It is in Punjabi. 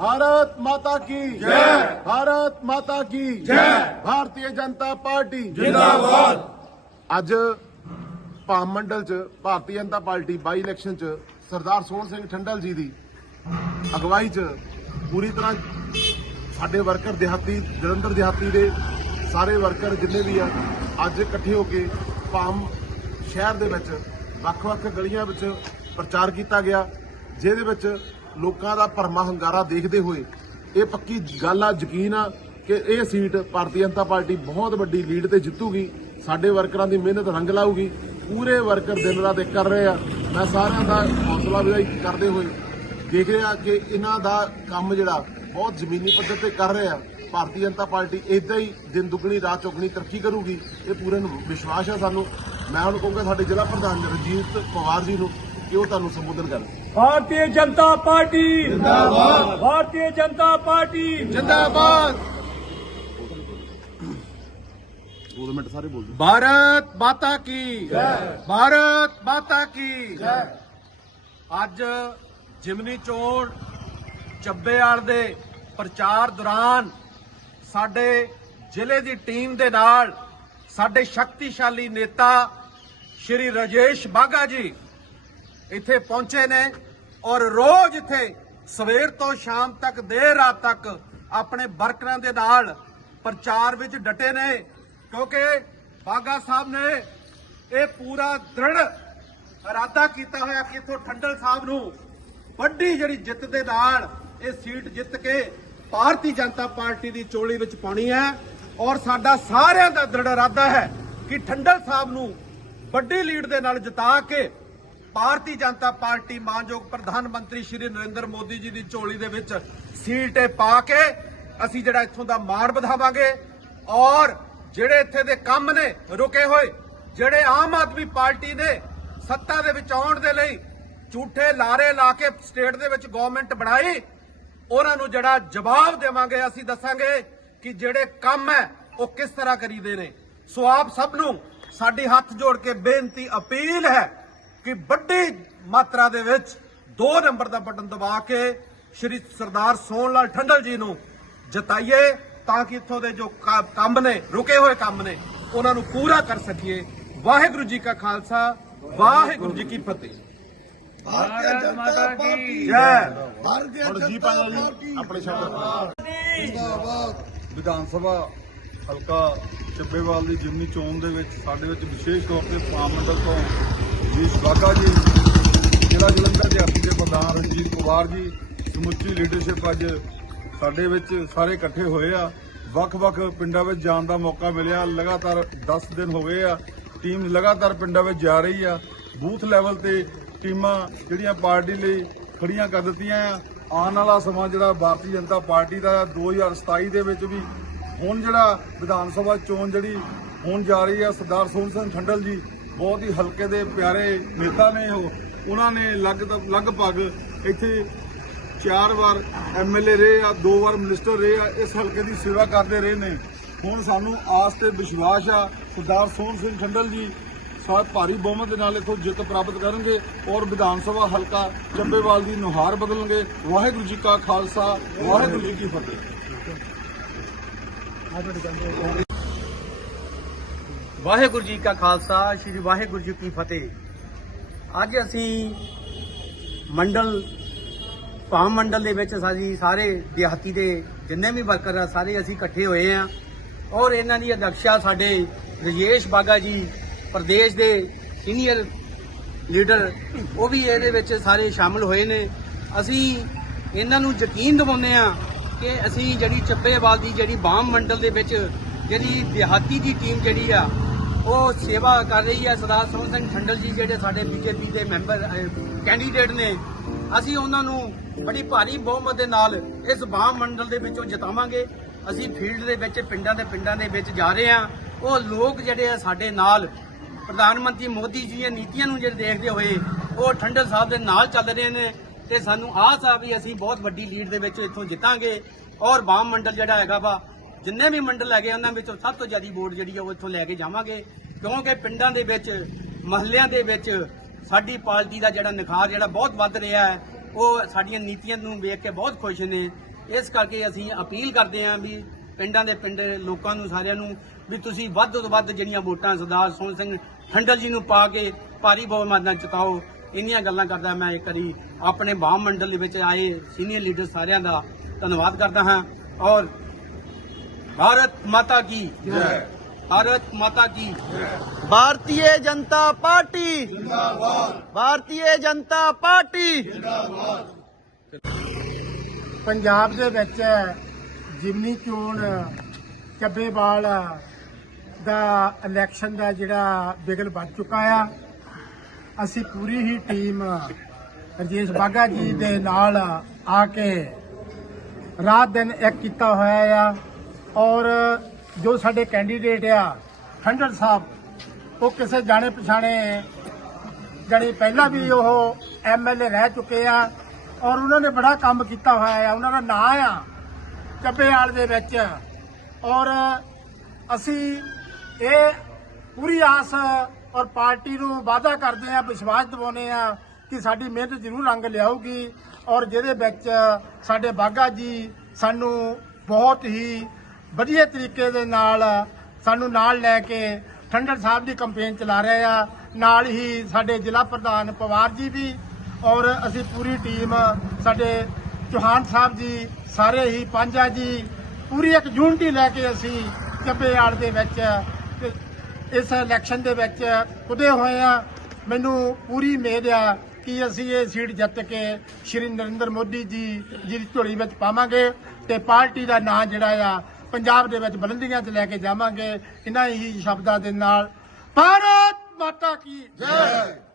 भारत माता की जय भारत माता की जय भारतीय जनता पार्टी ਜਿੰਦਾਬਾਦ ਅੱਜ ਭਾਮ ਮੰਡਲ ਚ ਭਾਰਤੀ ਜਨਤਾ ਪਾਰਟੀ ਬਾਈ ਇਲੈਕਸ਼ਨ ਚ ਸਰਦਾਰ ਸੋਹਣ ਸਿੰਘ ਠੰਡਲ ਜੀ ਦੀ ਅਗਵਾਈ ਚ ਪੂਰੀ ਤਰ੍ਹਾਂ ਸਾਡੇ ਵਰਕਰ ਦਿਹਾਤੀ ਜਲੰਧਰ ਦਿਹਾਤੀ ਦੇ ਸਾਰੇ ਵਰਕਰ ਜਿੰਨੇ ਵੀ ਆ ਅੱਜ ਇਕੱਠੇ ਹੋ ਕੇ ਭਾਮ ਸ਼ਹਿਰ ਦੇ ਵਿੱਚ ਵੱਖ-ਵੱਖ ਗਲੀਆਂ ਵਿੱਚ ਪ੍ਰਚਾਰ ਕੀਤਾ ਗਿਆ ਜਿਹਦੇ ਵਿੱਚ ਲੋਕਾਂ ਦਾ ਭਰਮਾ ਹੰਗਾਰਾ ਦੇਖਦੇ ਹੋਏ ਇਹ ਪੱਕੀ ਗੱਲ ਆ, ਯਕੀਨ ਆ ਕਿ ਇਹ ਸੀਟ ਭਾਰਤੀ ਜਨਤਾ ਪਾਰਟੀ ਬਹੁਤ ਵੱਡੀ ਲੀਡ ਤੇ ਜਿੱਤੂਗੀ, ਸਾਡੇ ਵਰਕਰਾਂ ਦੀ ਮਿਹਨਤ ਰੰਗ ਲਾਊਗੀ, ਪੂਰੇ ਵਰਕਰ ਦਿਨ ਰਾਤ ਇੱਕ ਕਰ ਰਹੇ ਆ। ਮੈਂ ਸਾਰਿਆਂ ਦਾ ਹੌਸਲਾ ਅਫਜ਼ਾਈ ਕਰਦੇ ਹੋਏ ਦੇਖ ਰਿਹਾ ਕਿ ਇਹਨਾਂ ਦਾ ਕੰਮ ਜਿਹੜਾ ਬਹੁਤ ਜ਼ਮੀਨੀ ਪੱਧਰ ਤੇ ਕਰ ਰਹੇ ਆ। ਭਾਰਤੀ ਜਨਤਾ ਪਾਰਟੀ ਇਦਾਂ ਹੀ ਦਿਨ ਦੁੱਗਣੀ, ਰਾਤ ਚੌਗਣੀ ਤਰੱਕੀ ਕਰੂਗੀ, ਇਹ ਪੂਰੇ ਨੂੰ ਵਿਸ਼ਵਾਸ ਆ ਸਾਨੂੰ। ਮੈਂ ਹੁਣ ਕਹੂੰਗਾ ਸਾਡੇ ਜ਼ਿਲ੍ਹਾ ਪ੍ਰਧਾਨ ਰਜੀਤ ਪਵਾਰ ਜੀ ਨੂੰ ਕਿ ਉਹ ਤੁਹਾਨੂੰ ਸੰਬੋਧਨ ਕਰਨ ਭਾਰਤੀ ਜਨਤਾ ਪਾਰਟੀ। ਜਿੰਦਾਬਾਦ। ਭਾਰਤੀ ਜਨਤਾ ਪਾਰਟੀ। ਜਿੰਦਾਬਾਦ। ਦੋ ਮਿੰਟ ਸਾਰੇ ਬੋਲ ਭਾਰਤ ਮਾਤਾ ਕੀ? ਜੈ। ਭਾਰਤ ਮਾਤਾ ਕੀ? ਜੈ। ਅੱਜ ਜਿਮਨੀ ਚੋਣ ਚੱਬੇਆਲ ਦੇ ਪ੍ਰਚਾਰ ਦੌਰਾਨ ਸਾਡੇ ਜ਼ਿਲ੍ਹੇ ਦੀ ਟੀਮ ਦੇ ਨਾਲ ਸਾਡੇ ਸ਼ਕਤੀਸ਼ਾਲੀ ਨੇਤਾ ਸ਼੍ਰੀ ਰਜੇਸ਼ ਬਾਗਾ ਜੀ ਇੱਥੇ ਪਹੁੰਚੇ ਨੇ ਔਰ ਰੋਜ਼ ਇੱਥੇ ਸਵੇਰ ਤੋਂ ਸ਼ਾਮ ਤੱਕ, ਦੇਰ ਰਾਤ ਤੱਕ ਆਪਣੇ ਵਰਕਰਾਂ ਦੇ ਨਾਲ ਪ੍ਰਚਾਰ ਵਿੱਚ ਡਟੇ ਨੇ, ਕਿਉਂਕਿ ਬਾਗਾ ਸਾਹਿਬ ਨੇ ਇਹ ਪੂਰਾ ਦ੍ਰਿੜ ਇਰਾਦਾ ਕੀਤਾ ਹੋਇਆ ਕਿ ਇਥੋਂ ਠੰਡਲ ਸਾਹਿਬ ਨੂੰ ਵੱਡੀ ਜਿਹੜੀ ਜਿੱਤ ਦੇ ਨਾਲ ਇਹ ਸੀਟ ਜਿੱਤ ਕੇ ਭਾਰਤੀ ਜਨਤਾ ਪਾਰਟੀ ਦੀ ਚੋਲੀ ਵਿੱਚ ਪਾਉਣੀ ਹੈ। ਔਰ ਸਾਡਾ ਸਾਰਿਆਂ ਦਾ ਦ੍ਰਿੜ ਇਰਾਦਾ ਹੈ ਕਿ ਠੰਡਲ ਸਾਹਿਬ ਨੂੰ ਵੱਡੀ ਲੀਡ ਦੇ ਨਾਲ ਜਿਤਾ ਕੇ ਭਾਰਤੀ ਜਨਤਾ ਪਾਰਟੀ ਮਾਨਯੋਗ ਪ੍ਰਧਾਨ ਮੰਤਰੀ ਸ਼੍ਰੀ ਨਰਿੰਦਰ ਮੋਦੀ ਜੀ ਦੀ ਝੋਲੀ ਦੇ ਵਿੱਚ ਸੀਟ ਪਾ ਕੇ ਅਸੀਂ ਜਿਹੜਾ ਇੱਥੋਂ ਦਾ ਮਾਣ ਵਧਾਵਾਂਗੇ ਔਰ ਜਿਹੜੇ ਇੱਥੇ ਦੇ ਕੰਮ ਨੇ ਰੁਕੇ ਹੋਏ, ਜਿਹੜੇ ਆਮ ਆਦਮੀ ਪਾਰਟੀ ਨੇ ਸੱਤਾ ਦੇ ਵਿੱਚ ਆਉਣ ਦੇ ਲਈ ਝੂਠੇ ਲਾਰੇ ਲਾ ਕੇ ਸਟੇਟ ਦੇ ਵਿੱਚ ਗਵਰਨਮੈਂਟ ਬਣਾਈ, ਉਹਨਾਂ ਨੂੰ ਜਿਹੜਾ ਜਵਾਬ ਦੇਵਾਂਗੇ, ਅਸੀਂ ਦੱਸਾਂਗੇ ਕਿ ਜਿਹੜੇ ਕੰਮ ਹੈ, ਉਹ ਕਿਸ ਤਰ੍ਹਾਂ ਕਰੀਦੇ ਨੇ। ਸੋ ਆਪ ਸਭ ਨੂੰ ਸਾਡੀ ਹੱਥ ਜੋੜ ਕੇ ਬੇਨਤੀ ਅਪੀਲ ਹੈ ਕਿ ਵੱਡੀ ਮਾਤਰਾ ਦੇ ਵਿੱਚ 2 ਨੰਬਰ ਦਾ ਬਟਨ ਦਬਾ ਕੇ ਸ਼੍ਰੀ ਸਰਦਾਰ ਸੋਹਣ ਲਾਲ ਠੰਡਲ ਜੀ ਨੂੰ ਜਿਤਾਈਏ ਤਾਂ ਕਿ ਇੱਥੋਂ ਦੇ ਜੋ ਕੰਮ ਨੇ ਰੁਕੇ ਹੋਏ ਕੰਮ ਨੇ ਉਹਨਾਂ ਨੂੰ ਪੂਰਾ ਕਰ ਸਕੀਏ। ਵਾਹਿਗੁਰੂ ਜੀ ਕਾ ਖਾਲਸਾ ਵਾਹਿਗੁਰੂ ਜੀ ਕੀ ਫਤਿਹ। ਭਾਰਤ ਮਾਤਾ ਕੀ ਜੈ। ਹੁਣ ਜੀ ਪਾਣਾ ਜੀ ਆਪਣੇ ਸ਼ਬਦ ਵਿਧਾਨ ਸਭਾ ਹਲਕਾ ਚੱਬੇਵਾਲ ਦੀ ਜਿਮਨੀ ਚੋਣ ਦੇ ਵਿੱਚ ਸਾਡੇ ਵਿੱਚ ਵਿਸ਼ੇਸ਼ ਤੌਰ ਤੇ ਮੰਡਲ ਤੋਂ ਜੀ ਬਾਗਾ ਜੀ, ਜਿਹੜਾ ਜਲੰਧਰ ਦੇ ਹੱਥ ਦੇ ਪ੍ਰਧਾਨ ਰਣਜੀਤ ਕੁਮਾਰ ਜੀ, ਸਮੁੱਚੀ ਲੀਡਰਸ਼ਿਪ ਅੱਜ ਸਾਡੇ ਵਿੱਚ ਸਾਰੇ ਇਕੱਠੇ ਹੋਏ ਆ। ਵੱਖ-ਵੱਖ ਪਿੰਡਾਂ ਵਿੱਚ ਜਾਣ ਦਾ ਮੌਕਾ ਮਿਲਿਆ। ਲਗਾਤਾਰ 10 ਦਿਨ ਹੋ ਗਏ ਆ। ਟੀਮ ਲਗਾਤਾਰ ਪਿੰਡਾਂ ਵਿੱਚ ਜਾ ਰਹੀ ਆ। ਬੂਥ ਲੈਵਲ ਤੇ ਟੀਮਾਂ ਜਿਹੜੀਆਂ ਪਾਰਟੀ ਲਈ ਖੜੀਆਂ ਕਰ ਦਿੱਤੀਆਂ ਆ। ਆਉਣ ਵਾਲਾ ਸਮਾਂ ਜਿਹੜਾ ਭਾਰਤੀ ਜਨਤਾ ਪਾਰਟੀ ਦਾ 2027 ਦੇ ਵਿੱਚ ਵੀ। ਹੁਣ ਜਿਹੜਾ ਵਿਧਾਨ ਸਭਾ ਚੋਣ ਜਿਹੜੀ ਹੋਣ ਜਾ ਰਹੀ ਆ, ਸਰਦਾਰ ਸੋਹਣ ਸਿੰਘ ਠੰਡਲ ਜੀ ਬਹੁਤ ਹੀ ਹਲਕੇ ਦੇ ਪਿਆਰੇ ਨੇਤਾ ਨੇ ਉਹ। ਉਹਨਾਂ ਨੇ ਲਗਭਗ ਲਗਭਗ ਇੱਥੇ ਚਾਰ ਵਾਰ ਐਮਐਲਏ ਰਹੇ ਆ, ਦੋ ਵਾਰ ਮਿਨਿਸਟਰ ਰਹੇ ਆ, ਇਸ ਹਲਕੇ ਦੀ ਸੇਵਾ ਕਰਦੇ ਰਹੇ ਨੇ। ਹੁਣ ਸਾਨੂੰ ਆਸ ਤੇ ਵਿਸ਼ਵਾਸ ਆ, ਸਰਦਾਰ ਸੋਹਣ ਸਿੰਘ ਖੰਡਲ ਜੀ ਸਾਥ ਭਾਰੀ ਬਹੁਮਤ ਦੇ ਨਾਲ ਇਥੋਂ ਜਿੱਤ ਪ੍ਰਾਪਤ ਕਰਨਗੇ ਔਰ ਵਿਧਾਨ ਸਭਾ ਹਲਕਾ ਚੱਬੇਵਾਲ ਦੀ ਨੁਹਾਰ ਬਦਲਣਗੇ। ਵਾਹਿਗੁਰੂ ਜੀ ਕਾ ਖਾਲਸਾ, ਵਾਹਿਗੁਰੂ ਜੀ ਕੀ ਫਤਿਹ। ਵਾਹਿਗੁਰੂ ਜੀ ਕਾ ਖਾਲਸਾ, ਸ੍ਰੀ ਵਾਹਿਗੁਰੂ ਜੀ ਕੀ ਫਤਿਹ। ਅੱਜ ਅਸੀਂ ਮੰਡਲ ਭਾਮ ਮੰਡਲ ਦੇ ਵਿੱਚ ਸਾਡੀ ਸਾਰੇ ਦਿਹਾਤੀ ਦੇ ਜਿੰਨੇ ਵੀ ਵਰਕਰ ਆ, ਸਾਰੇ ਅਸੀਂ ਇਕੱਠੇ ਹੋਏ ਆ। ਔਰ ਇਹਨਾਂ ਦੀ ਅਧਿਕਸ਼ਾ ਸਾਡੇ ਰਜੇਸ਼ ਬਾਗਾ ਜੀ, ਪ੍ਰਦੇਸ਼ ਦੇ ਸੀਨੀਅਰ ਲੀਡਰ, ਉਹ ਵੀ ਇਹਦੇ ਵਿੱਚ ਸਾਰੇ ਸ਼ਾਮਲ ਹੋਏ ਨੇ। ਅਸੀਂ ਇਹਨਾਂ ਨੂੰ ਯਕੀਨ ਦਿਵਾਉਂਦੇ ਆ ਕਿ ਅਸੀਂ ਜਿਹੜੀ ਚੱਬੇਵਾਲ ਦੀ ਜਿਹੜੀ ਬਾਮ ਮੰਡਲ ਦੇ ਵਿੱਚ ਜਿਹੜੀ ਦਿਹਾਤੀ ਦੀ ਟੀਮ ਜਿਹੜੀ ਆ ਉਹ ਸੇਵਾ ਕਰ ਰਹੀ ਹੈ ਸਰਦਾਰ ਸੋਹਣ ਸਿੰਘ ਠੰਡਲ ਜੀ, ਜਿਹੜੇ ਸਾਡੇ ਬੀਜੇਪੀ ਦੇ ਮੈਂਬਰ ਕੈਂਡੀਡੇਟ ਨੇ। ਅਸੀਂ ਉਹਨਾਂ ਨੂੰ ਬੜੀ ਭਾਰੀ ਬਹੁਮਤ ਦੇ ਨਾਲ ਇਸ ਬਾਮ ਮੰਡਲ ਦੇ ਵਿੱਚੋਂ ਜਿਤਾਵਾਂਗੇ। ਅਸੀਂ ਫੀਲਡ ਦੇ ਵਿੱਚ, ਪਿੰਡਾਂ ਦੇ ਪਿੰਡਾਂ ਦੇ ਵਿੱਚ ਜਾ ਰਹੇ ਹਾਂ। ਉਹ ਲੋਕ ਜਿਹੜੇ ਆ ਸਾਡੇ ਨਾਲ, ਪ੍ਰਧਾਨ ਮੰਤਰੀ ਮੋਦੀ ਜੀ ਦੀਆਂ ਨੀਤੀਆਂ ਨੂੰ ਜਿਹੜੇ ਦੇਖਦੇ ਹੋਏ, ਉਹ ਠੰਡਲ ਸਾਹਿਬ ਦੇ ਨਾਲ ਚੱਲ ਰਹੇ ਨੇ ਤੇ ਸਾਨੂੰ ਆਸ ਆ ਵੀ ਅਸੀਂ ਬਹੁਤ ਵੱਡੀ ਲੀਡ ਦੇ ਵਿੱਚ ਇੱਥੋਂ ਜਿੱਤਾਂਗੇ। ਔਰ ਬਾਮ ਮੰਡਲ ਜਿਹੜਾ ਹੈਗਾ ਵਾ ਜਿੰਨੇ ਵੀ ਮੰਡਲ ਹੈਗੇ ਉਹਨਾਂ ਵਿੱਚੋਂ ਸਭ ਤੋਂ ਜ਼ਿਆਦਾ ਵੋਟ ਜਿਹੜੀ ਆ, ਉਹ ਇੱਥੋਂ ਲੈ ਕੇ ਜਾਵਾਂਗੇ। ਕਿਉਂਕਿ ਪਿੰਡਾਂ ਦੇ ਵਿੱਚ, ਮਹੱਲਿਆਂ ਦੇ ਵਿੱਚ ਸਾਡੀ ਪਾਰਟੀ ਦਾ ਜਿਹੜਾ ਨਿਖਾਰ ਜਿਹੜਾ ਬਹੁਤ ਵੱਧ ਰਿਹਾ ਹੈ, ਉਹ ਸਾਡੀਆਂ ਨੀਤੀਆਂ ਨੂੰ ਵੇਖ ਕੇ ਬਹੁਤ ਖੁਸ਼ ਨੇ। ਇਸ ਕਰਕੇ ਅਸੀਂ ਅਪੀਲ ਕਰਦੇ ਹਾਂ ਵੀ ਪਿੰਡਾਂ ਦੇ ਪਿੰਡ ਲੋਕਾਂ ਨੂੰ, ਸਾਰਿਆਂ ਨੂੰ ਵੀ ਤੁਸੀਂ ਵੱਧ ਤੋਂ ਵੱਧ ਜਿਹੜੀਆਂ ਵੋਟਾਂ ਸਰਦਾਰ ਸੋਹਣ ਸਿੰਘ ਠੰਡਲ ਜੀ ਨੂੰ ਪਾ ਕੇ ਭਾਰੀ ਬਹੁਮਤ ਨਾਲ ਜਿਤਾਓ। ਇੰਨੀਆਂ ਗੱਲਾਂ ਕਰਦਾ ਮੈਂ ਇੱਕ ਵਾਰੀ ਆਪਣੇ ਬਾਮ ਮੰਡਲ ਦੇ ਵਿੱਚ ਆਏ ਸੀਨੀਅਰ ਲੀਡਰ ਸਾਰਿਆਂ ਦਾ ਧੰਨਵਾਦ ਕਰਦਾ ਹਾਂ। ਔਰ ਭਾਰਤ ਮਾਤਾ ਕੀ ਜੈ ਭਾਰਤ ਮਾਤਾ ਕੀ भारतीय जनता पार्टी जिंदाबाद भारतीय जनता पार्टी ਪੰਜਾਬ ਦੇ ਵਿੱਚ ਜਿਮਨੀ ਚੋਣ ਚੱਬੇਵਾਲ ਦਾ ਇਲੈਕਸ਼ਨ ਦਾ ਜਿਹੜਾ ਬਿਗਲ ਬਣ ਚੁੱਕਾ ਆ ਅਸੀਂ ਪੂਰੀ ਹੀ ਟੀਮ ਰਜੇਸ਼ ਬਾਗਾ ਜੀ ਦੇ ਨਾਲ ਆ ਕੇ ਰਾਤ ਦਿਨ ਇੱਕ ਕੀਤਾ ਹੋਇਆ ਆ ਔਰ ਜੋ ਸਾਡੇ ਕੈਂਡੀਡੇਟ ਆ ਠੰਡਰ ਸਾਹਿਬ, ਉਹ ਕਿਸੇ ਜਾਣੇ ਪਛਾਣੇ, ਜਾਣੀ ਪਹਿਲਾਂ ਵੀ ਉਹ ਐਮਐਲਏ ਰਹਿ ਚੁੱਕੇ ਆ ਔਰ ਉਹਨਾਂ ਨੇ ਬੜਾ ਕੰਮ ਕੀਤਾ ਹੋਇਆ ਆ, ਉਹਨਾਂ ਦਾ ਨਾਂ ਆ ਚੱਬੇਵਾਲ ਦੇ ਵਿੱਚ। ਔਰ ਅਸੀਂ ਇਹ ਪੂਰੀ ਆਸ ਔਰ ਪਾਰਟੀ ਨੂੰ ਵਾਅਦਾ ਕਰਦੇ ਆ, ਵਿਸ਼ਵਾਸ ਦਿਵਾਉਂਦੇ ਆ ਕਿ ਸਾਡੀ ਮਿਹਨਤ ਜ਼ਰੂਰ ਰੰਗ ਲਿਆਊਗੀ ਔਰ ਜਿਹਦੇ ਵਿੱਚ ਸਾਡੇ ਬਾਗਾ ਜੀ ਸਾਨੂੰ ਬਹੁਤ ਹੀ ਵਧੀਆ ਤਰੀਕੇ ਦੇ ਨਾਲ ਸਾਨੂੰ ਨਾਲ ਲੈ ਕੇ ਠੰਡਰ ਸਾਹਿਬ ਦੀ ਕੰਪੇਨ ਚਲਾ ਰਹੇ ਆ। ਨਾਲ ਹੀ ਸਾਡੇ ਜ਼ਿਲ੍ਹਾ ਪ੍ਰਧਾਨ ਪਵਾਰ ਜੀ ਵੀ ਔਰ ਅਸੀਂ ਪੂਰੀ ਟੀਮ ਸਾਡੇ ਚੌਹਾਨ ਸਾਹਿਬ ਜੀ, ਸਾਰੇ ਹੀ ਪੰਜਾ ਜੀ, ਪੂਰੀ ਇੱਕ ਯੂਨਿਟੀ ਲੈ ਕੇ ਅਸੀਂ ਚੱਬੇਆਲ ਦੇ ਵਿੱਚ ਇਸ ਇਲੈਕਸ਼ਨ ਦੇ ਵਿੱਚ ਕੁਦੇ ਹੋਏ ਆ। ਮੈਨੂੰ ਪੂਰੀ ਉਮੀਦ ਆ ਕਿ ਅਸੀਂ ਇਹ ਸੀਟ ਜਿੱਤ ਕੇ ਸ਼੍ਰੀ ਨਰਿੰਦਰ ਮੋਦੀ ਜੀ ਜੀ ਦੀ ਝੋਲੀ ਵਿੱਚ ਪਾਵਾਂਗੇ ਤੇ ਪਾਰਟੀ ਦਾ ਨਾਂ ਜਿਹੜਾ ਆ ਪੰਜਾਬ ਦੇ ਵਿੱਚ ਬੁਲੰਦੀਆਂ 'ਚ ਲੈ ਕੇ ਜਾਵਾਂਗੇ। ਇਹਨਾਂ ਹੀ ਸ਼ਬਦਾਂ ਦੇ ਨਾਲ, ਭਾਰਤ ਮਾਤਾ ਕੀ ਜੈ।